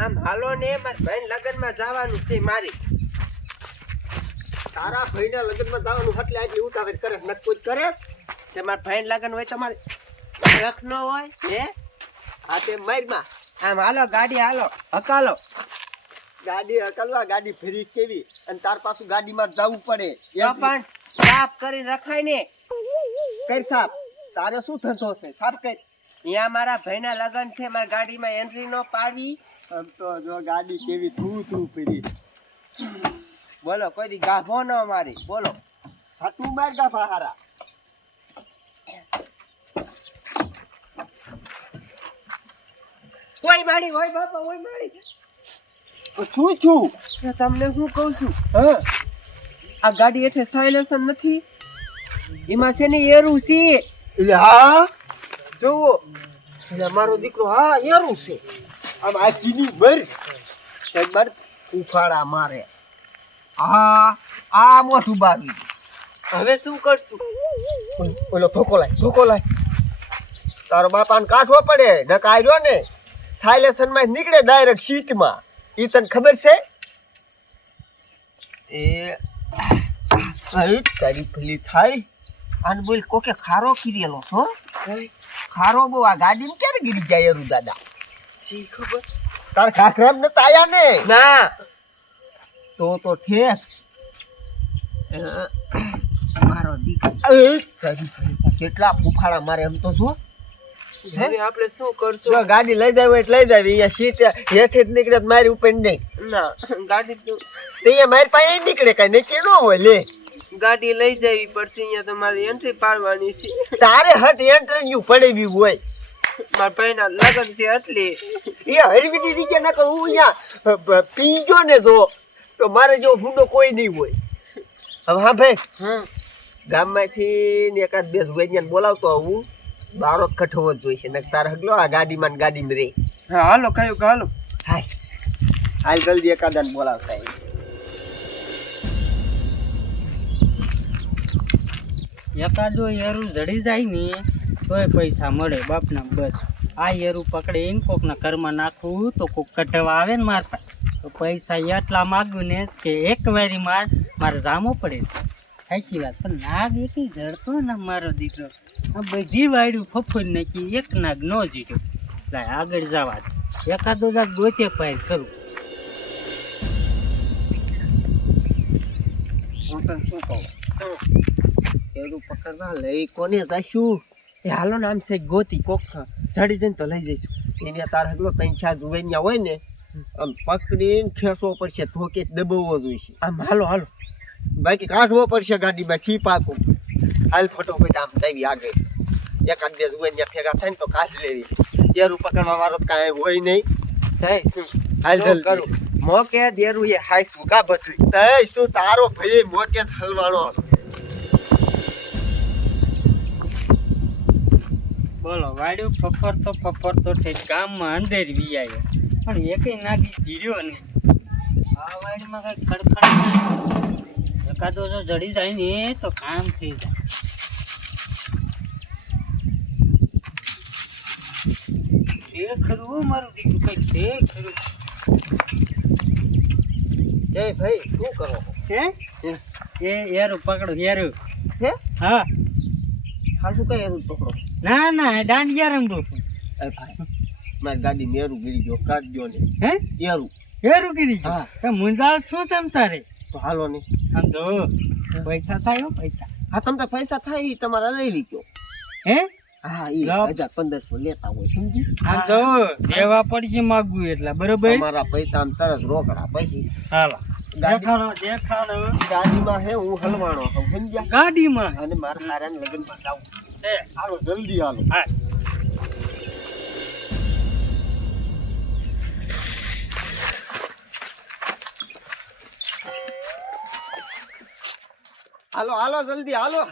આમ હાલો ને માર ભાઈ લગ્નમાં જવાનું છે મારી. તારા ભાઈના લગ્નમાં જવાનું એટલે આટલી ઉતાવળ કરે નક કોઈ કરે તે માર ભાઈ લગ્ન હોય તમારે રખ ન હોય હે? આ તે મારમાં આમ હાલો ગાડી હાલો હકાલો. ગાડી હકલવા ગાડી ફરી કેવી? અને તાર પાછું ગાડીમાં જ જવું પડે. એ પણ સાફ કરી રખાય ને. કઈ સાફ? તારે શું થતો છે? સાફ કર. અહીંયા મારા ભાઈના લગ્ન છે મારા ગાડીમાં એન્ટ્રી નો પાડવી. આમ તો જો ગાડી કેવી થૂ થૂ ફરી બોલો કોઈ દી ગાભો ન મારી બોલો. હા તું માર ગાફા હારા. કોઈ મારી હોય બાપા હોય મારી. શું છું તમને હું કહું છું? હા? આ ગાડી એટલે સાયલેન્સર નથી. એમાં છે ને એરું છે. એટલે હા? જોવો એટલે મારો દીકરો હા એરું છે. આમ આ ચીની બર એકવાર ઉફાડા મારે. આ આ મોઢું બાવી હવે શું કરશું? ઓલો ધોકો લાય ધોકો લાય. તારો બાપાને કાઢવો પડે નક આવ્યો ને. સાયલેશનમાં નીકળે ડાયરેક્ટ સીટમાં ઈ તને ખબર છે? એ તારી ભલી થાય. આને બોલ કોકે ખારો કિરેલો હો? ખારો બહુ આ ગાડીમાં ક્યારે ગીરી જાય રૂ દાદા? શી ખબર? તાર ખાખરામ ને આયા ને? ના. તો તો થે મારો દીકરો. કેટલા ફૂફાડા મારે એમ તો જો. આપણે શું કરશું? ગાડી લઈ જાય એટલે લઈ જાય અહીંયા સીટ હેઠે જ નીકળે મારી ઉપર નહીં. ના ગાડી તો અહીંયા મારી પાસે નીકળે કઈ નીચે ન હોય લે. ગાડી લઈ જવી પડશે અહીંયા તમારી એન્ટ્રી પાડવાની છે. તારે હટ એન્ટ્રી પડેવી હોય. મારા ભાઈના લગ્ન છે એટલે. એ હરવીની રીતે ના હું અહીંયા પી ગયો ને જો. તો મારે જો ભૂંડો કોઈ નહીં હોય. હવે હા ભાઈ ગામમાંથી ને એકાદ બે વૈજ્ઞાન બોલાવતો આવું બારો કઠવો જોઈશે ને તારે હગલો આ ગાડીમાં ગાડીમાં રે. હા હાલો કયું કે હાલો. હાય. હાલ જલ્દી એકાદાને બોલાવતા એકાદો એરું જડી જાય ને તોય પૈસા મળે બાપના બસ. આ એરું પકડીને કોકના ઘરમાં નાખવું તો કોક કઢવા આવે ને માર પાસે. તો પૈસા એટલા માગ્યું ને કે એક વારીમાં મારે જામો પડે. સાચી વાત પણ નાગ એકી જડતો ને મારો દીકરો. આ બધી વાડ્યું ફફોઈ નાખી એક નાગ ન જીત્યો લાય આગળ જવા દે. એકાદો જાગ ગોતે પાય કરું શું કહું? એનું પકડવા લઈ કોને જઈશું એ હાલો નામ છે ગોતી કોક ચડી જઈને તો લઈ જઈશું. એને તાર હગલો ત્રણ ચાર જુવેનિયા હોય ને આમ પકડીને ખેંચવો પડશે ધોકે દબાવવો જોઈશે. આમ હાલો હાલો. બાકી કાઢવો પડશે ગાડીમાં થી પાકું. હાલ ફટોફટ આમ જવી આગળ. એકાદ બે જુવેનિયા ભેગા થાય ને તો કાઢી લેવી. એરું પકડવા વાળો તો કાંઈ હોય નહીં. થાય શું? હાલ જલ. કરું? મોકે દેરું એ હાઈ શું કા બધું તય શું તારો ભાઈ મોકે હલવાણો બોલો વાડ્યું ફફર તો ફફર તો ઠેક ગામમાં અંદર વિયાયો. પણ એકેય નાગી જીર્યો નહીં. આ વાડીમાં કઈ ખડખડ. એકાદો જો જડી જાય ને તો કામ થઈ જાય. એ ખરું મારું દીકરું કઈ છે ખરું? એ ભાઈ શું કરો હે? એ હેરું પકડો હેરું હે? હા. હા શું કઈ એનું છોકરો ના ના દાંડિયા રમવું છું. એ ભાઈ મારી ગાડી મેરું ગીરી ગયો કાઢજો ને. હે? એરું. હેરું ગીરી હા. તો મુંજાવ શું તમ તારે? તો હાલો ને. આમ તો પૈસા થાય પૈસા. હા તમે તો પૈસા થાય તમારા લઈ લીધો. હે? હા એ. હજાર પંદરસો લેતા હોય સમજી? આમ તો દેવા પડશે માગવું એટલે બરોબર? મારા પૈસા આમ તરત રોકડા પછી. હાલો. દેખાડો દેખાડો. ગાડીમાં હે હું હલવાણો છું સમજ્યા? ગાડીમાં? અને મારા હારાને લગ્નમાં જાવું છે. હાલો જલ્દી હાલો. હા. હાલો હાલો જલ્દી હાલો.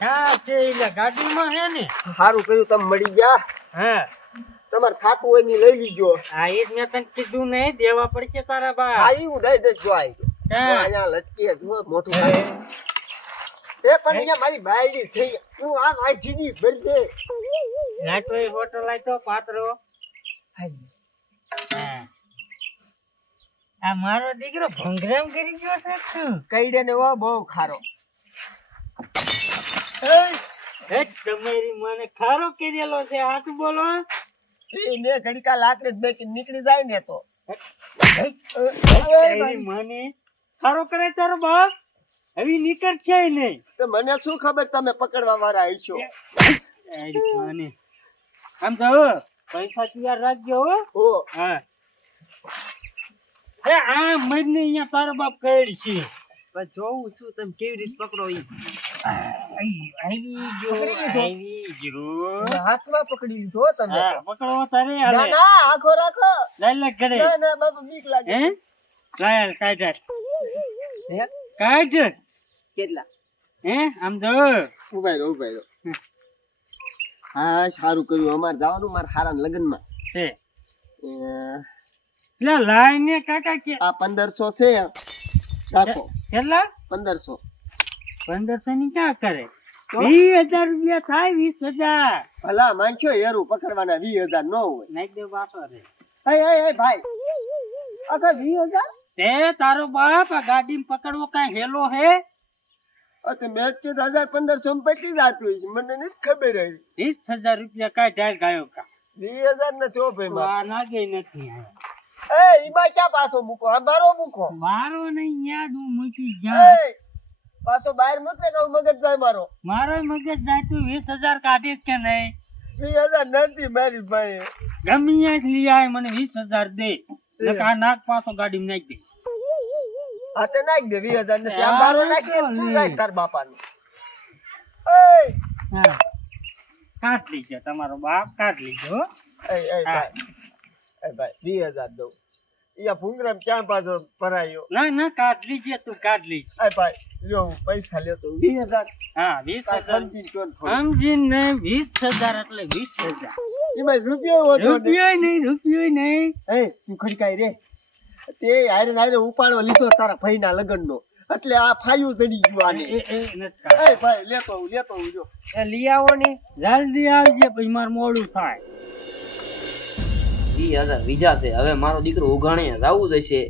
હા છે એટલે ગાડીમાં હે ને. સારું કર્યું તમે મળી ગયા? હા. તમારે ખાતું હોયની લઈ લીજો. આ એ જ મેં તને કીધું નહીં દેવા પડશે તારા બા. હું દઈ દઈશ જો આઈ હા. અહીંયા લટકી જો મોટું. એ પણ અહીંયા મારી બાયડી છે. તું આમ આ જીની ભરી દે. તો એ પાત્રો હા. આ મારો દીકરો ભંગરામ કરી ગયો છે કઈડે ને ઓ બહુ ખારો. હે તમારી મને ખારો કરેલો છે હાથ બોલો. એ મેં ઘડીકા લાકડી જ નીકળી જાય ને તો. મને ખારો કરે તારો બાપ? હવે નીકળ છે નહીં તો મને શું ખબર તમે પકડવા વાળા આવીશો મને. આમ તો પૈસા તૈયાર રાખજો હો. હા. એ આ મજને અહીંયા તારો બાપ કઈડ છે. પણ જોઉં છું તમે કેવી રીતે પકડો એ હાથમાં પકડી લીધો તમે. પકડો તારે ના ના આખો રાખો. લાય ઘરે ના ના બાપા બીક લાગે. હે? લાય કાઢ. હે? કાઢ. કેટલા? હે આમ તો. ઊભા રહ્યો ઊભા રહ્યો હા સારું કર્યું. અમારે જવાનું મારા હારા લગ્નમાં. છે એ, લે લાય ને કાકા કે આ પંદરસો છે. રાખો. કેટલા? પંદરસો. પંદરસો ની ક્યાં કરે? વીસ હજાર રૂપિયા થાય વીસ હજાર. ભલા માનશો હેરું પકડવાના વીસ હજાર ન હોય. નાખ દે પાછો રે. ભાઈ. અગર વીસ હજાર? તે તારો બાપ આ ગાડી પકડવો કઈ હેલો હે? અતે મેં હજાર પંદરસો માં પતી જતું છે. મને નથી ખબર હતી વીસ હજાર રૂપિયા કઈ ઢાલ ગાયો કા? વીસ હજાર નથી ભાઈ. આ નાગે નથી. એ ઈબા ક્યાં પાછો મૂકો? આ મારો મૂકો. મારો નહીં યાદ હું મૂકી જા પાછો બહાર મૂક ને કહું મગજ જાય મારો. મારો મગજ જાય તું વીસ હજાર કાઢીશ કે નહીં? વીસ હજાર નથી મારી ભાઈ ગમી જ લઈ આવે મને વીસ હજાર દે. આ નાક પાછો ગાડી નાખ દે. હા તે નાખ દે વીસ હજાર નથી આ આ મારો નાખ દે શું જાય તાર બાપાનું? કાઢ લીજો તમારો બાપ કાઢ લીજો એ એ એ ભાઈ વીસ હજાર દઉં. યા ભૂંગરામ ક્યાં પાછો ભરાયો? ના ના કાઢ લીજે તું કાઢ લીજે. એ ભાઈ લ્યો હું પૈસા તો વીસ હજાર. હા વીસ હજાર. સમજીને ને વીસ હજાર એટલે વીસ હજાર. એમાં રૂપિયો રૂપિયો નહીં રૂપિયો નહીં. એ તું ખડકાઈ રે. તે હારે ને હારે ઉપાડો લીધો તારા ભાઈના લગ્નનો. એટલે આ ફાયું ચડી ગયું આને. એ એ નથી કાઢ. એ ભાઈ લેતો લેતો હું જો એ લઈ આવો ને. જલ્દી આવજે પછી મારે મોડું થાય. વીસ હજાર વીજા છે. હવે મારો દીકરો ઉઘાણે જવું જશે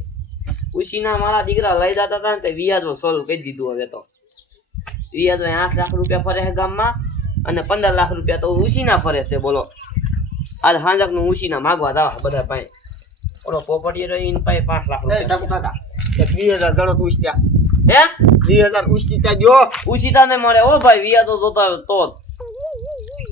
ઉછીના મારા દીકરા લઈ જતા હતા ને તે વ્યાજમાં સોલ્વ કરી દીધું હવે તો. વ્યાજમાં આઠ લાખ રૂપિયા ફરે છે ગામમાં અને પંદર લાખ રૂપિયા તો ઉછીના ફરે છે બોલો. આજ હાંજકનું નું ઉશીના માગવા દાવા બધા પાસે ઓલો પોપટીએ રહીને પાસે પાંચ લાખ રૂપિયા વીસ હજાર ગણો તું ત્યાં હે? વીસ હજાર ઉછતી દો ઉશીતા ને મળે. ઓ ભાઈ વ્યાજો જોતા તો જ.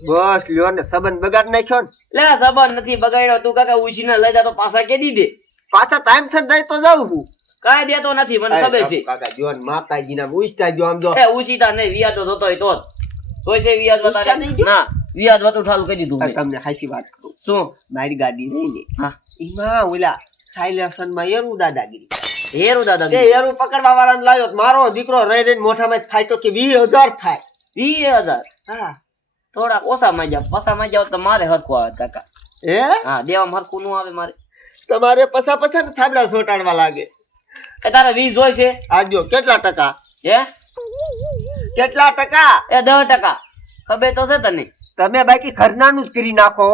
બસ લ્યો ને સંબંધ બગાડ નાખ્યો ને? લે સંબંધ નથી બગાડ્યો. તું કાકા ઉછીને લઈ જતો પાછા કે દીધે પાછા ટાઈમ છે જાય તો જાઉં હું. કાંઈ દેતો નથી મને ખબર છે. કાકા જો ને માતાજી ના ઉછતા જો આમ જો. એ ઉછીતા નહીં વિયાતો થતો હોય તો તો છે વિયાત વધારે? ના વિયાત વાતો ઠાલુ કરી દીધું મેં. તમને હાસી વાત કરું. શું? મારી ગાડી રહી ને હા. એમાં ઓલા સાયલેશનમાં એરું દાદાગીરી. હેરુ દાદા તે હેરુ પકડવા વાળાને લાવ્યો મારો દીકરો રહી રહીને મોઢામાં થાય તો કે વીસ હજાર થાય. વીસ હજાર? હા. થોડાક ઓછા માં જાવ. પસા માં જાવ તો મારે હરખું આવે કાકા. હે? હા દેવામાં હરખું નું આવે મારે. તમારે પસા પસા ને છાબડા સોટાડવા લાગે. એ તારે વીસ હોય છે? આજો કેટલા ટકા? હે? કેટલા ટકા? એ દસ ટકા. ખબર તો છે તને. તમે બાકી ખરનાનું જ કરી નાખો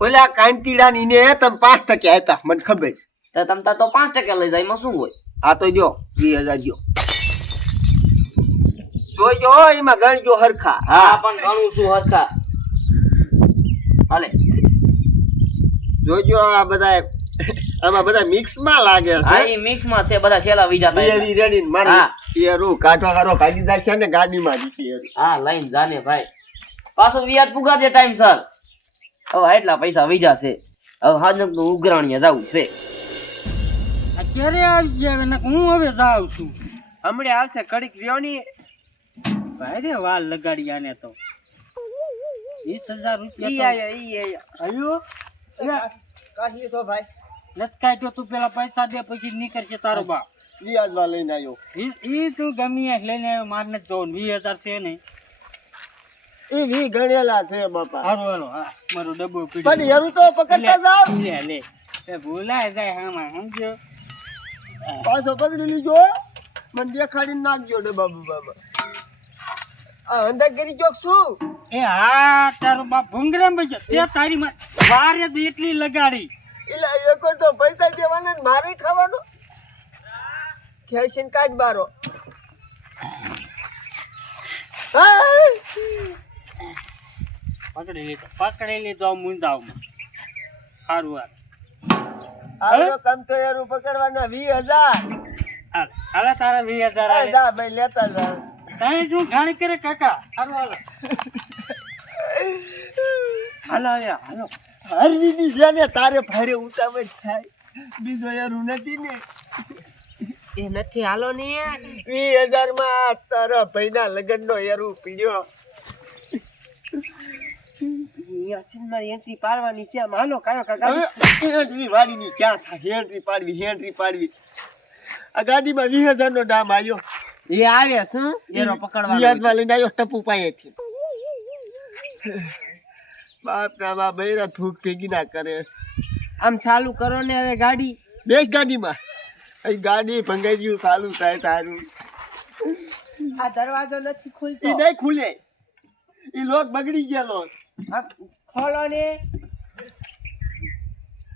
ઓલા કાંતીડા ની ને તમે પાંચ ટકે આપ્યા મને ખબર. તો તમ તાર તો પાંચ ટકા લઈ જાય એમાં શું હોય? આ તો જો વીસ હજાર જો. જોઈજો હો, એમાં ગણજો હરખા. હા. પણ ગણું છું હરખા. હાલે. જોજો આ બધા આમાં બધા મિક્સમાં લાગે હા એ મિક્સમાં છે બધા છેલા વીજા છે થાય એવી રેડી ને મારી. એરું કાઢવા વાળો ભાગી જાય છે ને ગાડીમાં દીધી એરું. હા લઈને જાને ભાઈ. પાછો વ્યાજ દે ટાઈમ સર હવે એટલા પૈસા વીજા છે. હવે હાજકનું ઉઘરાણીએ જવું છે. ક્યારે આવી જાય હું હવે જાઉં છું. હમણાં આવશે કડીક રહ્યો ની ભાઈ રે વાલ લગાડી આને તો. વીસ હજાર રૂપિયા કાઢી લીધો ભાઈ. નથી કાઢ્યો તું પેલા પૈસા દે પછી જ નીકળશે તારો બાપ. વ્યાજમાં લઈને આવ્યો ઈ તું ગમી લઈને આવ્યો મારને જોવાનું. વીસ હજાર છે નહીં. એ વી ગણેલા છે બાપા. હારું હા મારો ડબ્બો પણ પીડી એરું તો પકડતા જાવ લે લે. એ ભૂલાય જાય આમાં સમજો પાછો પકડી લીજો મને દેખાડીને નાખજો ડબ્બા આ અંદર ગરી ચોક શું એ હા તારો બાપ ભૂંગરામ ભાઈ તે તારી માં વારે એટલી લગાડી. એટલે એકો તો પૈસા દેવાના ને મારે ખાવાનો? ખેંચીને કાજ બારો! પકડી લીધો પકડી લીધો મુંજાવમાં. સારું હાલ. આવડો કામ તો યાર પકડવાના વીસ હજાર. હાલ તારા વીસ હજાર ભાઈ લેતા જા. તને શું ઘાણી કરે કાકા? હાલો હાલો. હાલો યા હાલો. હરવીની છે ને તારે ભારે ઉતાવળ થાય. બીજો યાર નથી ને. એ નથી હાલો ને. વીસ હજારમાં તારા ભાઈના લગ્ન નો યારું પીડ્યો એન્ટ્રી પાડવાની છે. આમ કયો કાયો કાકા. હવે હેન્ટ્રી વાળીની ક્યાં થાય? હેન્ટ્રી પાડવી હેન્ટ્રી પાડવી. આ ગાડીમાં વીસ હજાર નો દામ આવ્યો એ આવે શું એરો પકડવાનો વ્યાજમાં લઈને આવ્યો ટપુ પાસેથી. બાપ ના બાપ બૈરા થૂક ભેગી ના કરે. આમ ચાલુ કરો ને હવે ગાડી. બેસ ગાડીમાં. અહીં ગાડી ભંગાઈ ગયું ચાલુ થાય તારું. આ દરવાજો નથી એ નહીં ખુલે. એ લોક બગડી ગયેલો. આ ખોલો ને.